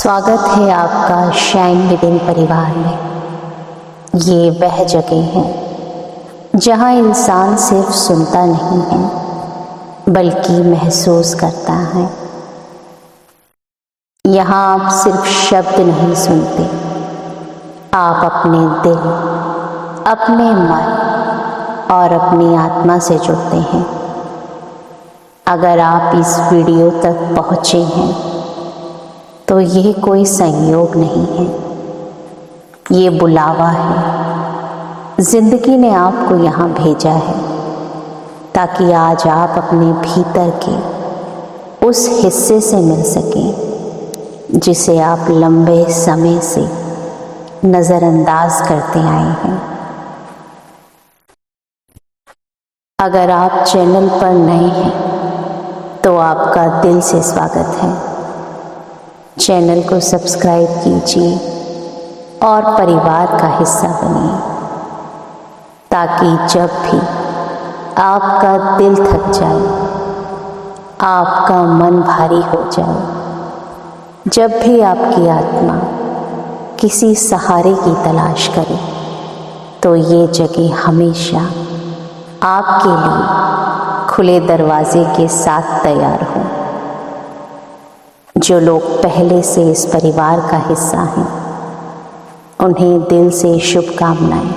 स्वागत है आपका शाइन विदिन परिवार में। ये वह जगह है जहाँ इंसान सिर्फ सुनता नहीं है बल्कि महसूस करता है। यहाँ आप सिर्फ शब्द नहीं सुनते, आप अपने दिल, अपने मन और अपनी आत्मा से जुड़ते हैं। अगर आप इस वीडियो तक पहुँचे हैं तो यह कोई संयोग नहीं है, ये बुलावा है। जिंदगी ने आपको यहाँ भेजा है ताकि आज आप अपने भीतर के उस हिस्से से मिल सकें जिसे आप लंबे समय से नज़रअंदाज करते आए हैं। अगर आप चैनल पर नए हैं तो आपका दिल से स्वागत है। चैनल को सब्सक्राइब कीजिए और परिवार का हिस्सा बनिए ताकि जब भी आपका दिल थक जाए, आपका मन भारी हो जाए, जब भी आपकी आत्मा किसी सहारे की तलाश करे तो ये जगह हमेशा आपके लिए खुले दरवाजे के साथ तैयार हो। जो लोग पहले से इस परिवार का हिस्सा हैं उन्हें दिल से शुभकामनाएं,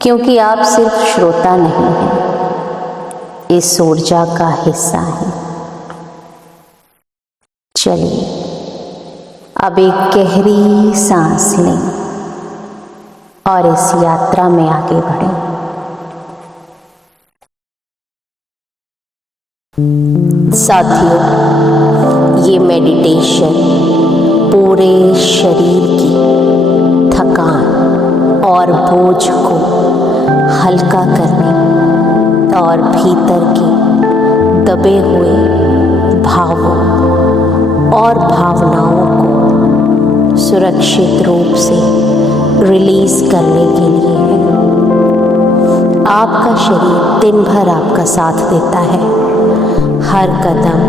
क्योंकि आप सिर्फ श्रोता नहीं हैं, इस ऊर्जा का हिस्सा हैं। चलिए अब एक गहरी सांस लें और इस यात्रा में आगे बढ़ें। साथियों, ये मेडिटेशन पूरे शरीर की थकान और बोझ को हल्का करने और भीतर के दबे हुए भावों और भावनाओं को सुरक्षित रूप से रिलीज करने के लिए है। आपका शरीर दिन भर आपका साथ देता है, हर कदम,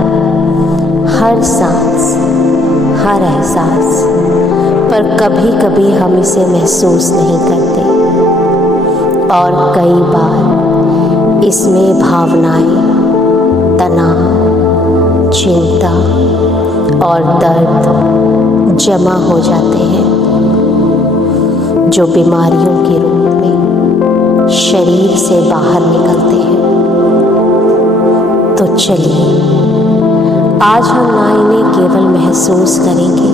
हर सांस, हर एहसास, पर कभी कभी हम इसे महसूस नहीं करते और कई बार इसमें भावनाएं, तनाव, चिंता और दर्द जमा हो जाते हैं जो बीमारियों के रूप में शरीर से बाहर निकलते हैं। तो चलिए आज हम ना इन्हें केवल महसूस करेंगे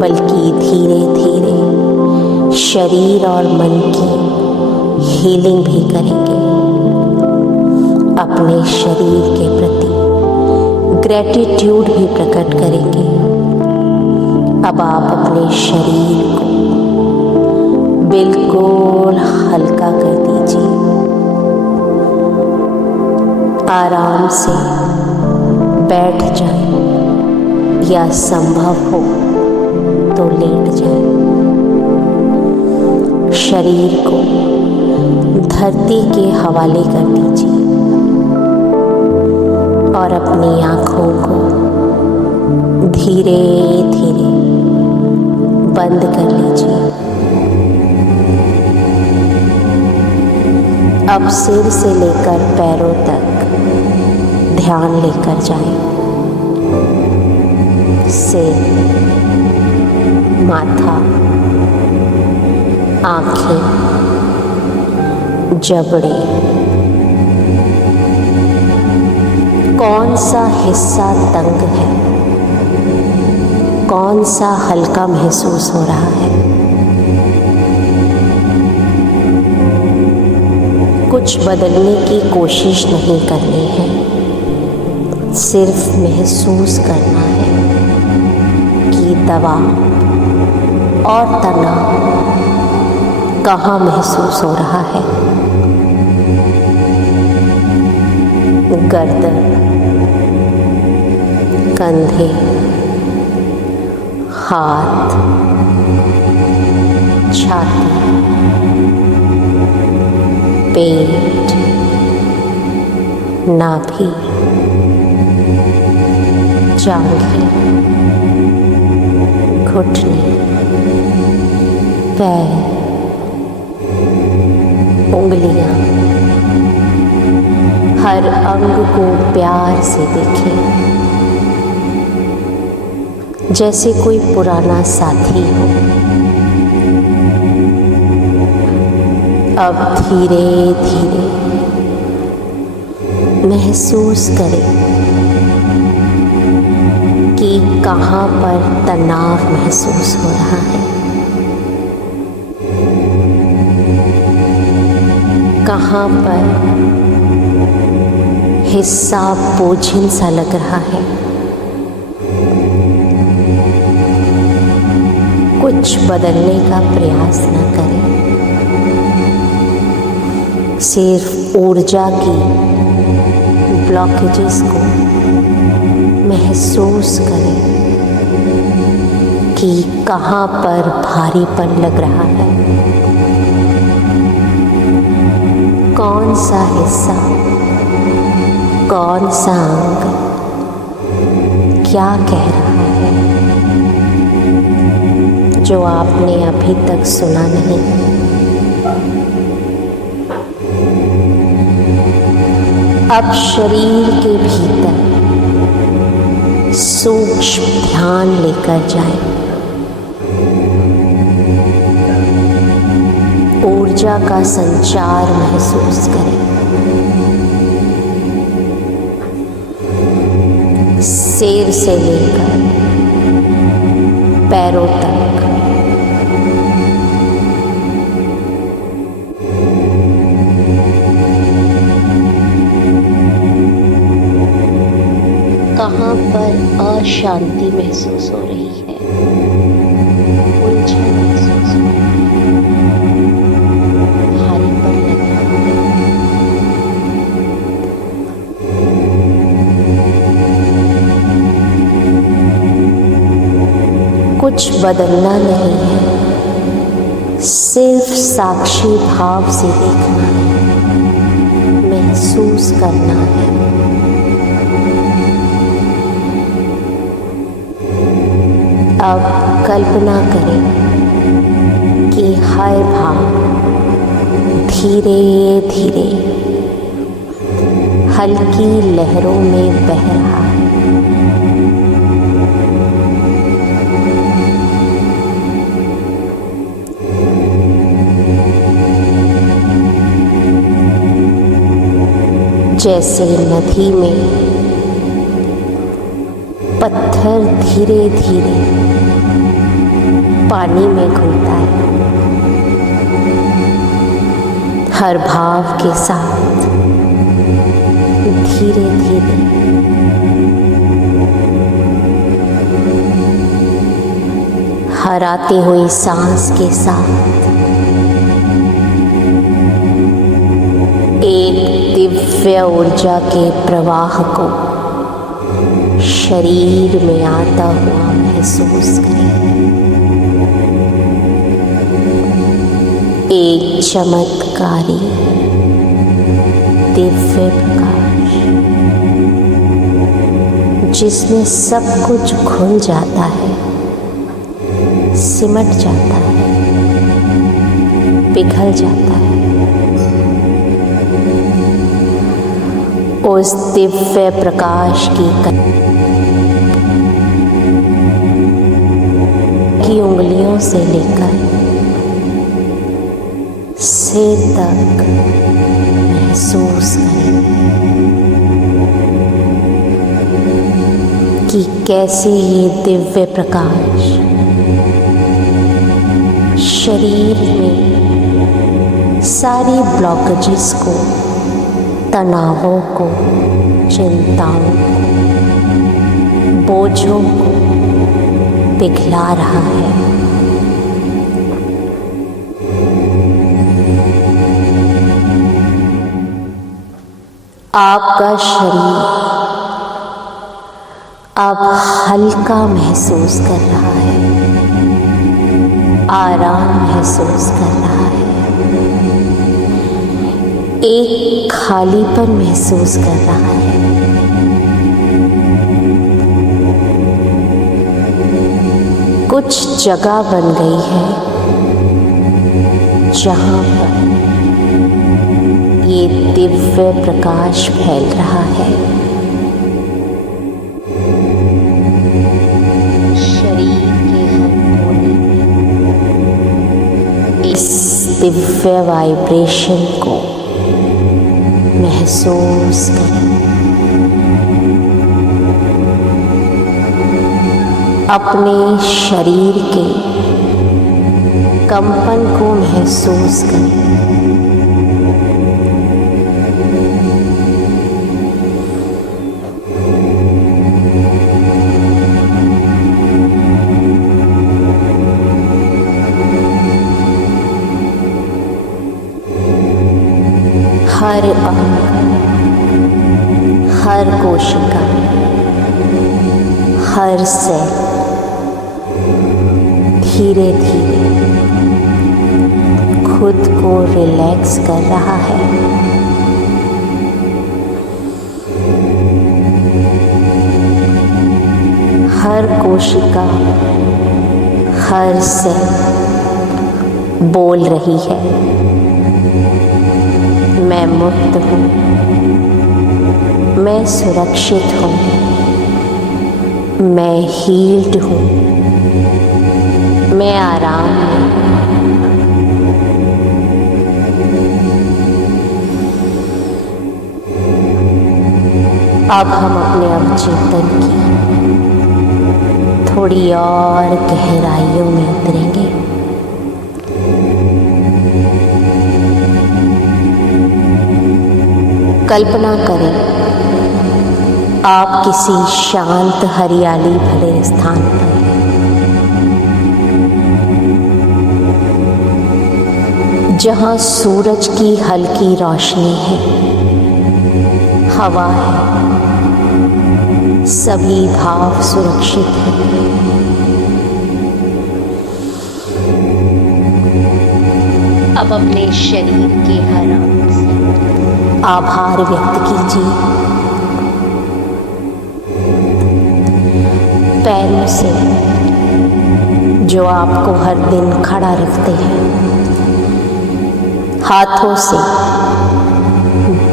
बल्कि धीरे धीरे शरीर और मन की हीलिंग भी करेंगे। अपने शरीर के प्रति ग्रैटिट्यूड भी प्रकट करेंगे। अब आप अपने शरीर को बिल्कुल हल्का कर दीजिए। आराम से बैठ जाए या संभव हो तो लेट जाए। शरीर को धरती के हवाले कर दीजिए और अपनी आँखों को धीरे धीरे बंद कर लीजिए। अब सिर से लेकर पैरों तक ध्यान लेकर जाएं। सिर, माथा, आँखें, जबड़े, कौन सा हिस्सा तंग है, कौन सा हल्का महसूस हो रहा है। कुछ बदलने की कोशिश नहीं करनी है, सिर्फ महसूस करना है कि दबाव और तनाव कहाँ महसूस हो रहा है। गर्दन, कंधे, हाथ, छाती, पेट, नाभि, जांघें, घुटने, पैर, उंगलियां, हर अंग को प्यार से देखें, जैसे कोई पुराना साथी हो। अब धीरे धीरे महसूस करें कि कहाँ पर तनाव महसूस हो रहा है, कहाँ पर हिस्सा बोझिल सा लग रहा है। कुछ बदलने का प्रयास न करें, सिर्फ ऊर्जा की ब्लॉकेजेस को महसूस करें कि कहाँ पर भारीपन लग रहा है, कौन सा हिस्सा, कौन सा अंग क्या कह रहा है जो आपने अभी तक सुना नहीं। अब शरीर के भीतर सूक्ष्म ध्यान लेकर जाएं, ऊर्जा का संचार महसूस करें, सिर से लेकर पैरों तक। कहाँ पर अशांति महसूस हो रही है, उलझन महसूस हो रही है, भारीपन लग रहा है। कुछ बदलना नहीं है, सिर्फ साक्षी भाव से देखना है, महसूस करना है। अब कल्पना करें कि हर भाव धीरे धीरे हल्की लहरों में बह रहा है। जैसे नदी में पत्थर धीरे धीरे पानी में घुलता है, हर भाव के साथ धीरे धीरे हर आती हुई सांस के साथ एक दिव्य ऊर्जा के प्रवाह को शरीर में आता हुआ महसूस करें। एक चमत्कारी दिव्य प्रकाश जिसमें सब कुछ घुल जाता है, सिमट जाता है, पिघल जाता है। उस दिव्य प्रकाश की उंगलियों से लेकर सिर तक महसूस करें कि कैसे ये दिव्य प्रकाश शरीर में सारी ब्लॉकेजेस को, तनावों को, चिंताओं को, बोझों को पिघला रहा है। आपका शरीर अब हल्का महसूस कर रहा है, आराम महसूस कर रहा है, एक खालीपन महसूस कर रहा है। कुछ जगह बन गई है जहाँ पर ये दिव्य प्रकाश फैल रहा है। शरीर के हर कोने में इस दिव्य वाइब्रेशन को महसूस करें। अपने शरीर के कंपन को महसूस करें। हर अंग, हर कोशिका, हर सेल धीरे धीरे खुद को रिलैक्स कर रहा है। हर कोशिका, हर सेल बोल रही है, मैं मुक्त हूँ, मैं सुरक्षित हूँ, मैं हील्ड हूँ, मैं आराम में। अब हम अपने अवचेतन की थोड़ी और गहराइयों में उतरेंगे। कल्पना करें आप किसी शांत हरियाली भरे स्थान पर जहाँ सूरज की हल्की रोशनी है, हवा है, सभी भाव सुरक्षित हैं। अब अपने शरीर के हर अंग से आभार व्यक्त कीजिए। पैरों से जो आपको हर दिन खड़ा रखते हैं, हाथों से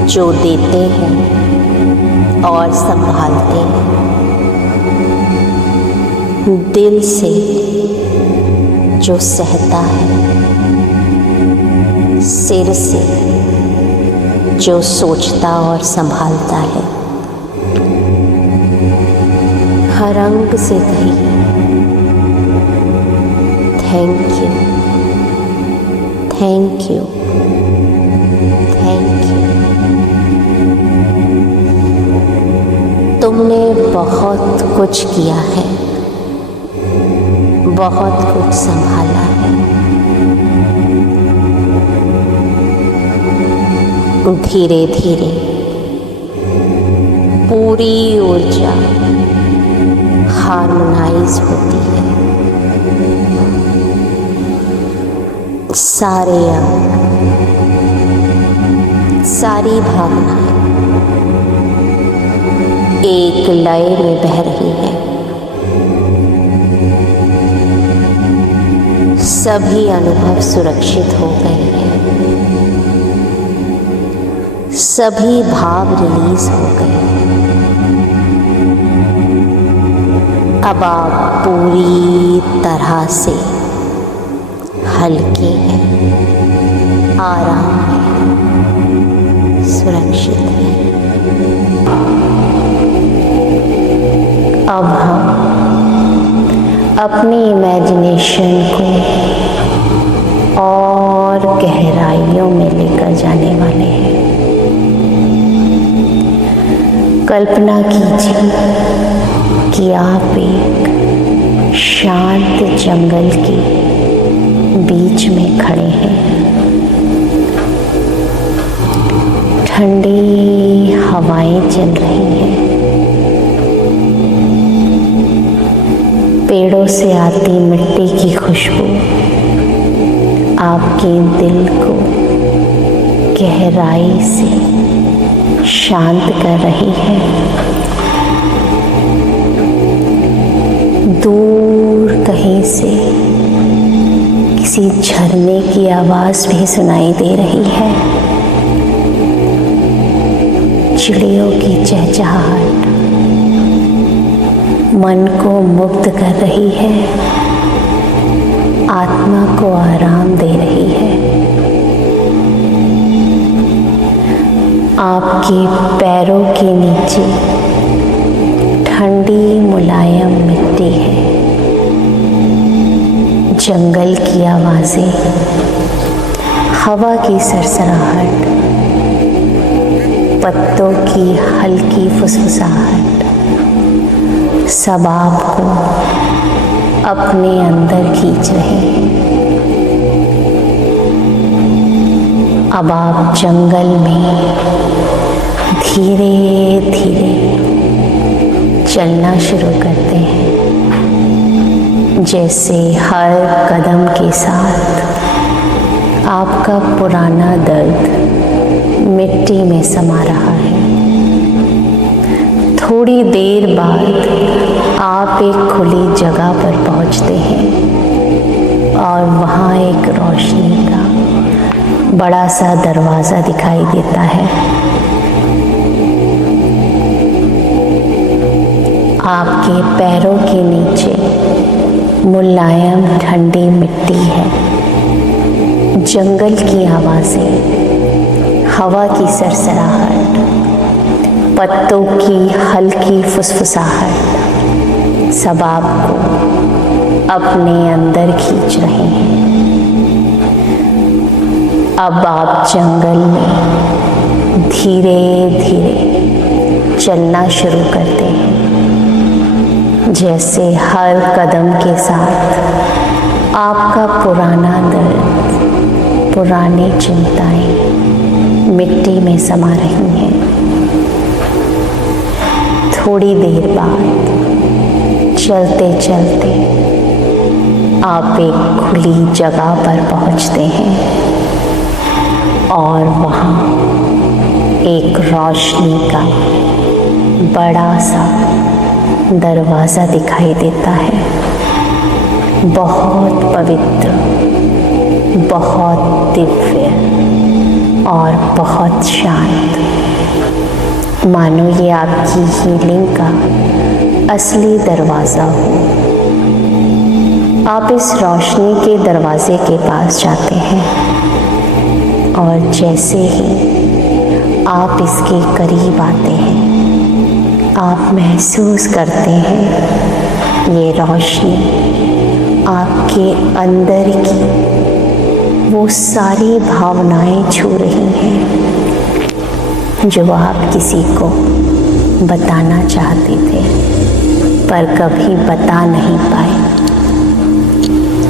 जो देते हैं और संभालते हैं, दिल से जो सहता है, सिर से जो सोचता और संभालता है। हर अंग से कहिए thank you, thank you, thank you. तुमने बहुत कुछ किया है, बहुत कुछ संभाला है। धीरे धीरे पूरी ऊर्जा हार्मोनाइज होती है। सारे अंग, सारी भावनाएं एक लय में बह रही है। सभी अनुभव सुरक्षित हो गए हैं, सभी भाव रिलीज हो गए। अब आप पूरी तरह से हल्के हैं, आराम है, सुरक्षित है। अब हम अपनी इमेजिनेशन को और गहराइयों में लेकर जाने वाले हैं। कल्पना कीजिए कि आप एक शांत जंगल के बीच में खड़े हैं। ठंडी हवाएं चल रही हैं। पेड़ों से आती मिट्टी की खुशबू आपके दिल को गहराई से शांत कर रही है, दूर कहीं से किसी झरने की आवाज़ भी सुनाई दे रही है। चिड़ियों की चहचहाहट मन को मुक्त कर रही है, आत्मा को आराम दे रही है। आपके पैरों के नीचे ठंडी मुलायम मिट्टी है। जंगल की आवाज़ें, हवा की सरसराहट, पत्तों की हल्की फुसफुसाहट सब आपको अपने अंदर खींच रहे हैं। अब आप जंगल में धीरे धीरे चलना शुरू करते हैं। जैसे हर कदम के साथ आपका पुराना दर्द मिट्टी में समा रहा है। थोड़ी देर बाद आप एक खुली जगह पर पहुंचते हैं और वहाँ एक रोशनी का बड़ा सा दरवाज़ा दिखाई देता है। आपके पैरों के नीचे मुलायम ठंडी मिट्टी है। जंगल की आवाज़ें, हवा की सरसराहट, पत्तों की हल्की फुसफुसाहट सब आपको अपने अंदर खींच रहे हैं। अब आप जंगल में धीरे धीरे चलना शुरू करते हैं। जैसे हर कदम के साथ आपका पुराना दर्द, पुरानी चिंताएं मिट्टी में समा रही हैं। थोड़ी देर बाद चलते चलते आप एक खुली जगह पर पहुंचते हैं और वहाँ एक रोशनी का बड़ा सा दरवाज़ा दिखाई देता है। बहुत पवित्र, बहुत दिव्य और बहुत शांत, मानो ये आपकी हीलिंग का असली दरवाज़ा हो। आप इस रोशनी के दरवाजे के पास जाते हैं और जैसे ही आप इसके करीब आते हैं, आप महसूस करते हैं ये रोशनी आपके अंदर की वो सारी भावनाएं छू रही हैं जो आप किसी को बताना चाहते थे पर कभी बता नहीं पाए।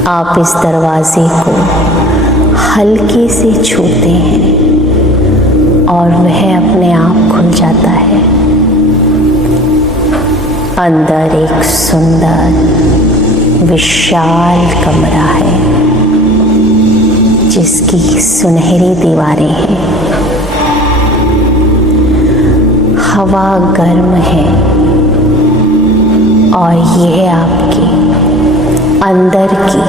आप इस दरवाजे को हल्के से छूते हैं और वह अपने आप खुल जाता है। अंदर एक सुंदर विशाल कमरा है जिसकी सुनहरी दीवारें हैं। हवा गर्म है और यह आपके अंदर की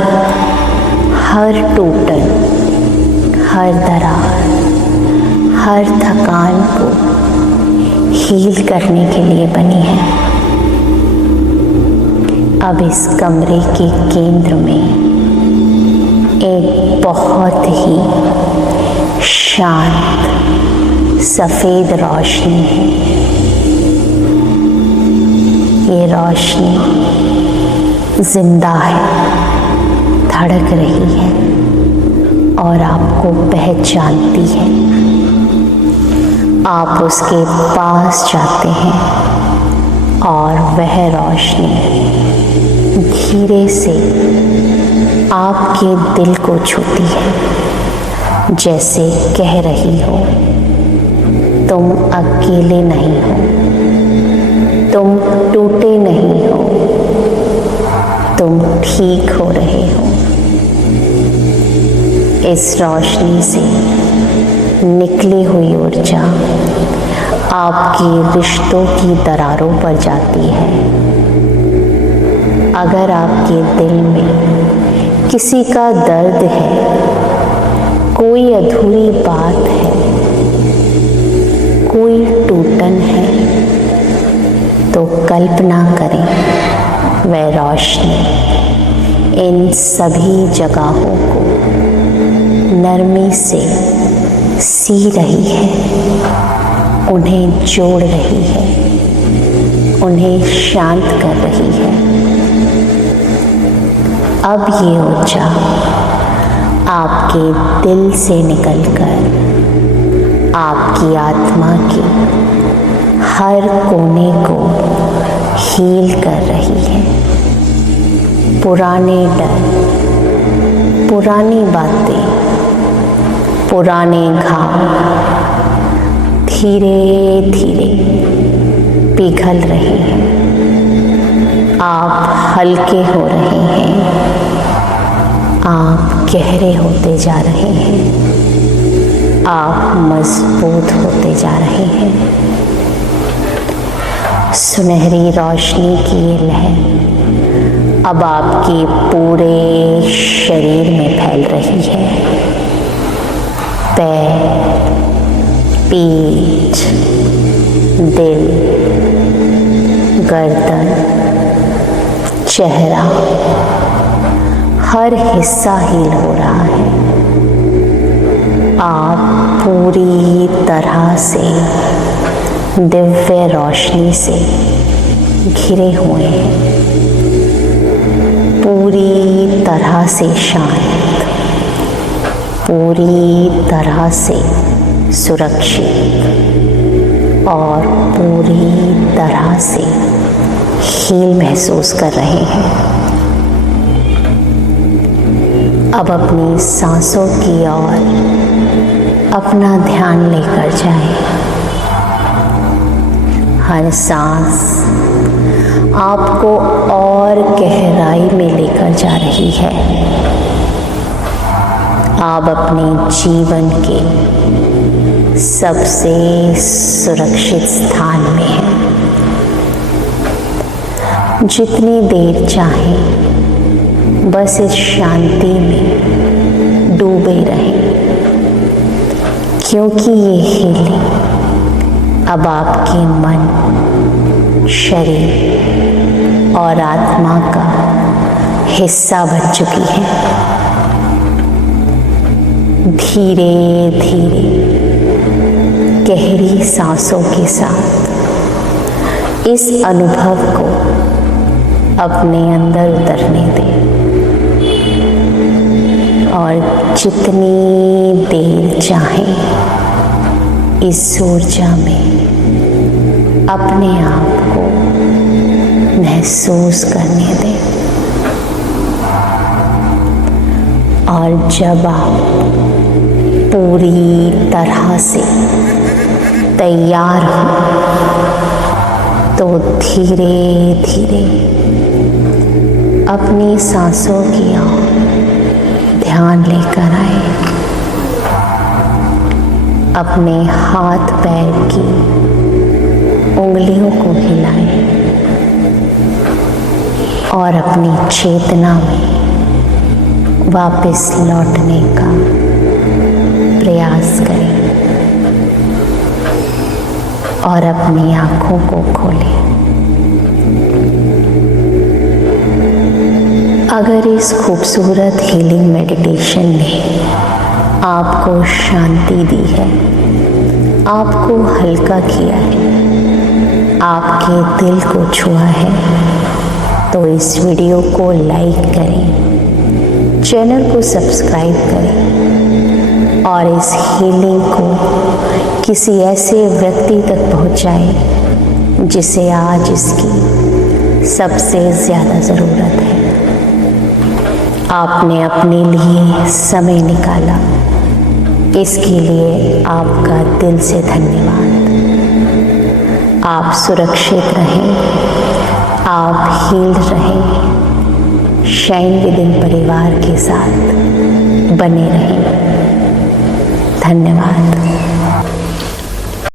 हर टूटन, हर दरार, हर थकान को हील करने के लिए बनी है। अब इस कमरे के केंद्र में एक बहुत ही शांत सफ़ेद रोशनी है। ये रोशनी जिंदा है, धड़क रही है और आपको पहचानती है। आप उसके पास जाते हैं और वह रोशनी धीरे से आपके दिल को छूती है, जैसे कह रही हो तुम अकेले नहीं हो, तुम टूटे नहीं हो, तुम ठीक हो रहे हो। इस रोशनी से निकली हुई ऊर्जा आपके रिश्तों की दरारों पर जाती है। अगर आपके दिल में किसी का दर्द है, कोई अधूरी बात है, कोई टूटन है, तो कल्पना करें वह रोशनी इन सभी जगहों को नरमी से सी रही है, उन्हें जोड़ रही है, उन्हें शांत कर रही है। अब ये ऊर्जा आपके दिल से निकलकर आपकी आत्मा के हर कोने को हील कर रही है। पुराने डर, पुरानी बातें, पुराने घाव धीरे धीरे पिघल रहे हैं। आप हल्के हो रहे हैं, आप गहरे होते जा रहे हैं, आप मजबूत होते जा रहे हैं। सुनहरी रोशनी की ये लहर अब आपके पूरे शरीर में फैल रही है। पैर, पीठ, दिल, गर्दन, चेहरा, हर हिस्सा हील हो रहा है। आप पूरी तरह से दिव्य रोशनी से घिरे हुए हैं, पूरी तरह से शांत, पूरी तरह से सुरक्षित और पूरी तरह से हील महसूस कर रहे हैं। अब अपनी सांसों की ओर अपना ध्यान लेकर जाएं। हर सांस आपको और गहराई में लेकर जा रही है। आप अपने जीवन के सबसे सुरक्षित स्थान में हैं। जितनी देर चाहें बस इस शांति में डूबे रहें, क्योंकि ये हीलिंग अब आपके मन, शरीर और आत्मा का हिस्सा बन चुकी है। धीरे धीरे गहरी सांसों के साथ इस अनुभव को अपने अंदर उतरने दें और जितनी देर चाहें इस ऊर्जा में अपने आप को महसूस करने दें। और जब आप पूरी तरह से तैयार हो तो धीरे धीरे अपनी सांसों की ओर ध्यान लेकर आए। अपने हाथ पैर की उंगलियों को हिलाएं और अपनी चेतना में वापस लौटने का प्रयास करें और अपनी आँखों को खोलें। अगर इस खूबसूरत हीलिंग मेडिटेशन ने आपको शांति दी है, आपको हल्का किया है, आपके दिल को छुआ है, तो इस वीडियो को लाइक करें, चैनल को सब्सक्राइब करें और इस हीलिंग को किसी ऐसे व्यक्ति तक पहुंचाएं जिसे आज इसकी सबसे ज़्यादा ज़रूरत है। आपने अपने लिए समय निकाला, इसके लिए आपका दिल से धन्यवाद। आप सुरक्षित रहें, आप हील रहें, शाइन विद इन परिवार के साथ बने रहें। धन्यवाद।